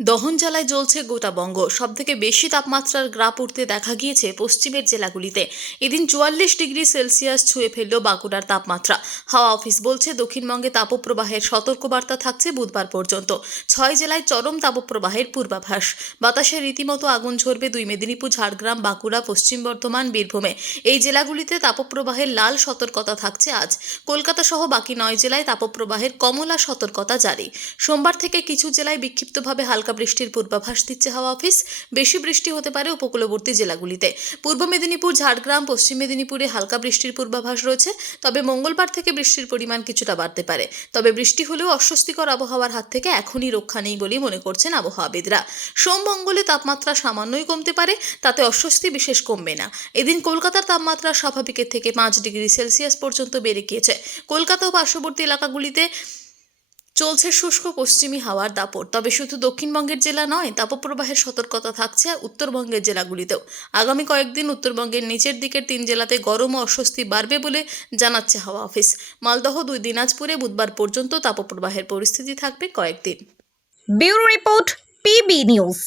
দহন জ্বালায় জ্বলছে গোটা বঙ্গ। সবথেকে বেশি তাপমাত্রার গ্রাফ উঠতে দেখা গিয়েছে পশ্চিমের জেলাগুলিতে। এদিন 44 ডিগ্রি সেলসিয়াস ছুঁয়ে ফেলল বাঁকুড়ার তাপমাত্রা। হাওয়া অফিস বলছে দক্ষিণবঙ্গে তাপপ্রবাহের সতর্কবার্তা থাকছে বুধবার পর্যন্ত। 6 জেলায় চরম তাপপ্রবাহের পূর্বাভাস। বাতাসে রীতিমতো আগুন ঝরবে দুই মেদিনীপুর, ঝাড়গ্রাম, বাঁকুড়া, পশ্চিম বর্ধমান, বীরভূমে। এই জেলাগুলিতে তাপপ্রবাহের লাল সতর্কতা থাকছে আজ। কলকাতা সহ বাকি 9 জেলায় তাপপ্রবাহের কমলা সতর্কতা জারি। সোমবার থেকে কিছু জেলায় বিক্ষিপ্তভাবে হালকা বৃষ্টির পূর্বাভাস দিচ্ছে হাওয়া অফিস। বেশি বৃষ্টি হতে পারে উপকূলবর্তী জেলাগুলিতে। পূর্ব মেদিনীপুর, ঝাড়গ্রাম, পশ্চিম মেদিনীপুরে হালকা বৃষ্টির পূর্বাভাস রয়েছে। তবে মঙ্গলবার থেকে বৃষ্টির পরিমাণ কিছুটা বাড়তে পারে। তবে বৃষ্টি হলেও অস্বস্তিকর আবহাওয়ার হাত থেকে এখনই রক্ষা নেই বলে মনে করছেন আবহাওয়াবিদরা। সোম মঙ্গলে তাপমাত্রা সামান্যই কমতে পারে, তাতে অস্বস্তি বিশেষ কমবে না। এদিন কলকাতার তাপমাত্রা স্বাভাবিকের থেকে 5 ডিগ্রি সেলসিয়াস পর্যন্ত বেড়ে গিয়েছে। কলকাতা ও পার্শ্ববর্তী এলাকাগুলিতে চলছে শুষ্ক পশ্চিমী হাওয়ার দাপট। তবে শুধু দক্ষিণবঙ্গের জেলা নয়, তাপপ্রবাহের সতর্কতা থাকছে উত্তরবঙ্গের জেলাগুলিতেও। আগামী কয়েকদিন উত্তরবঙ্গের নিচের দিকের 3 জেলাতে গরম ও অস্বস্তি বাড়বে বলে জানাচ্ছে হাওয়া অফিস। মালদহ, 2 দিনাজপুরে বুধবার পর্যন্ত তাপপ্রবাহের পরিস্থিতি থাকবে কয়েকদিন। Bureau report, PB news.